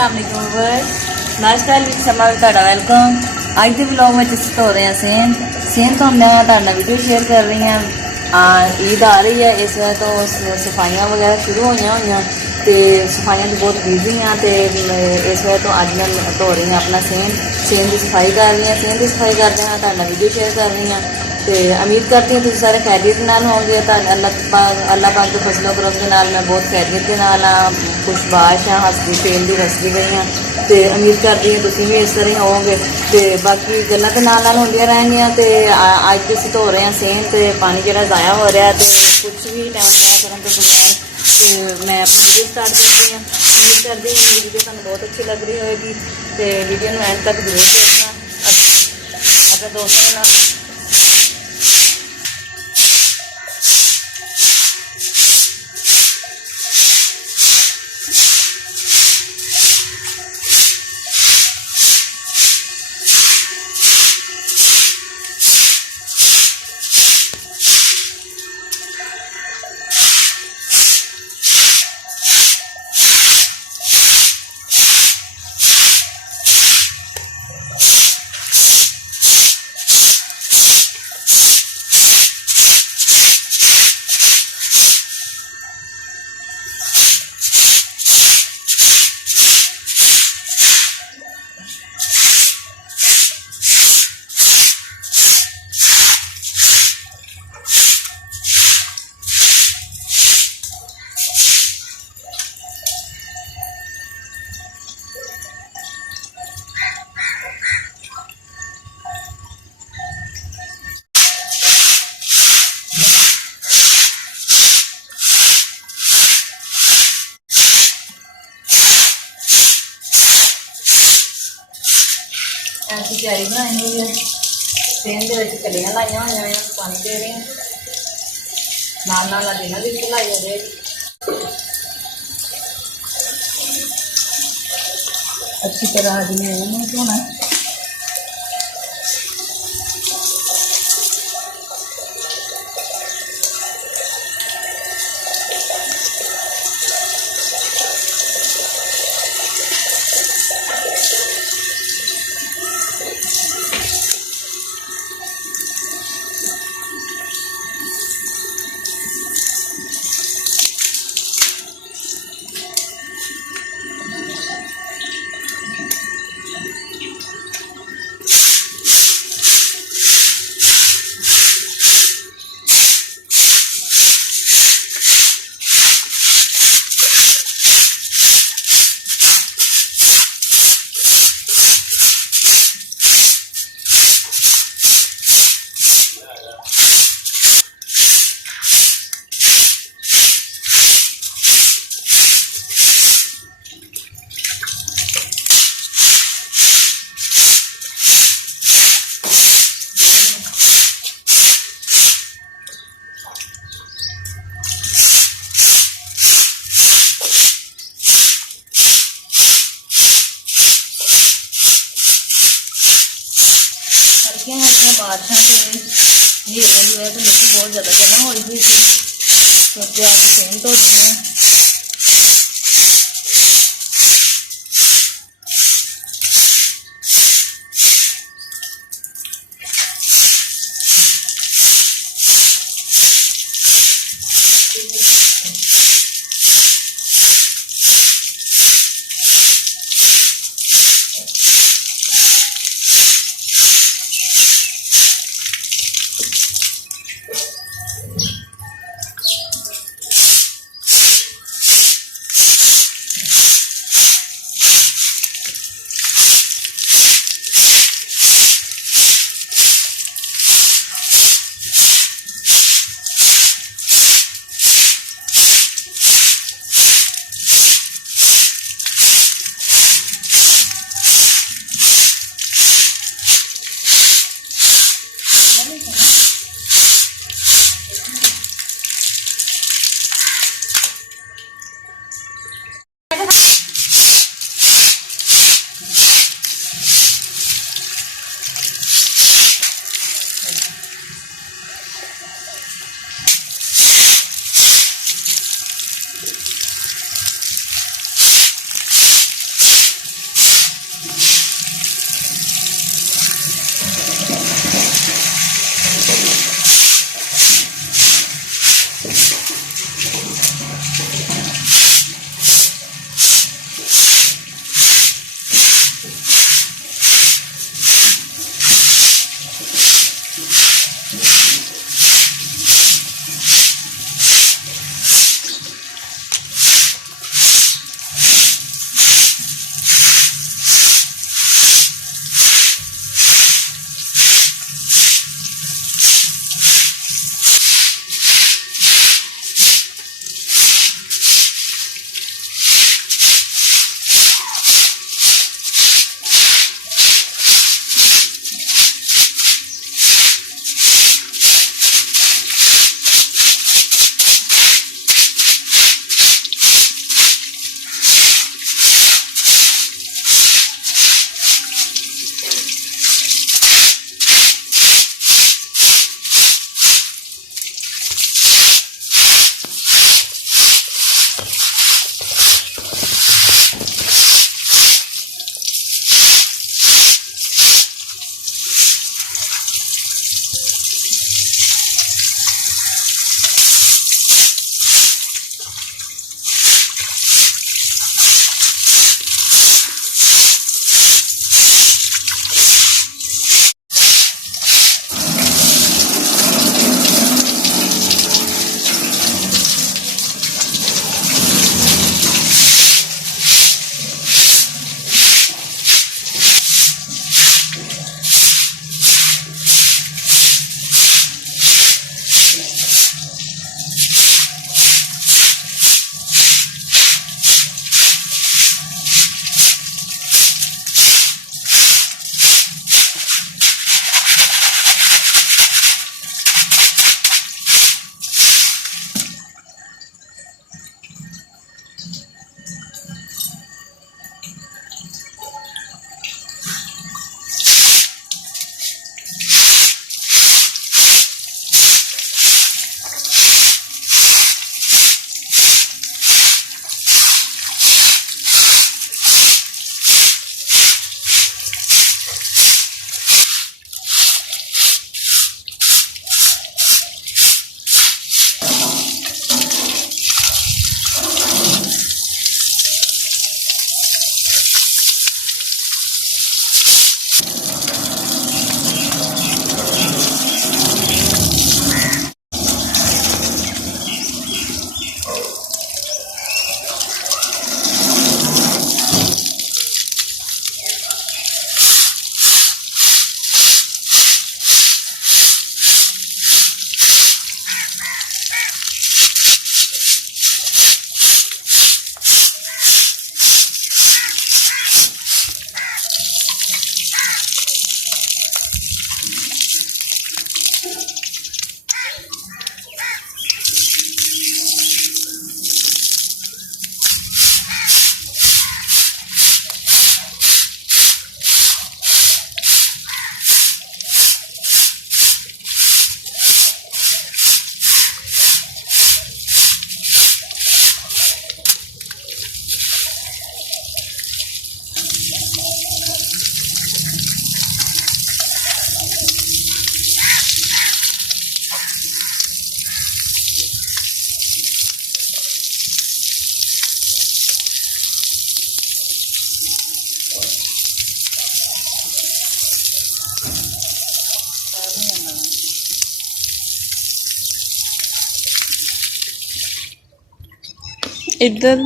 अस्सलाम viewers, lifestyle with समा में ਤੁਹਾਡਾ ਵੈਲਕਮ। ਅੱਜ ਦੇ ਵਲੌਗ ਵਿੱਚ ਅਸੀਂ ਧੋ ਰਹੇ ਹਾਂ ਸੇਮ ਤੋਂ ਮੈਂ ਤੁਹਾਡੇ ਨਾਲ ਵੀਡੀਓ ਸ਼ੇਅਰ ਕਰ ਰਹੀ ਹਾਂ। ईद आ रही है, इस वजह तो सफाइयाँ वगैरह शुरू होइयां तो सफाइयाँ तो बहुत बिजी हाँ। तो इस वजह तो अज मैं धो रही हाँ अपना सेम की सफाई कर रही हाँ। सेम की सफाई करते हैं ਤੁਹਾਡੇ ਨਾਲ वीडियो शेयर कर रही हाँ। तो उम्मीद करती हूँ तुम सारे खैरियत नाल होंगे। अल्लाह पाक के फजलो करम के नाल मैं बहुत खैरियत के नाल हाँ, खुशबाश हाँ, हसदी खेलदी वसदी गई हाँ। तो उम्मीद करती हूँ तुम भी इस तरह होवोगे। तो बाकी गल्लां तो नाल होंदियां रहनियां। तो अज तो असीं धो रहे हैं सेम, तो पानी जो ज़ाया हो रहा है तो कुछ भी टाइम ज़ाया करने तो बगैर तो मैं अपनी वीडियो स्टार्ट कर रही हूँ। उम्मीद करती हूँ मेरी वीडियो तुहानूं बहुत अच्छी लग रही होगी। तो वीडियो में एंड तक जरूर देखना अपने दोस्तों के नाल। ऐसी तैयारी बनाई हुई है। सेम के कलियाँ लाइया हुई हैं, पानी दे रहे हैं नाल इन्हों की भी लाई हो जाएगी। अच्छी तरह आज मैं इन्होंने धोना है। हल्कियां बारिशों से हीरों की वजह से मिट्टी बहुत ज़्यादा जमा हुई हुई थी। सोचे आज सेम धो दी है। ਇੱਧਰ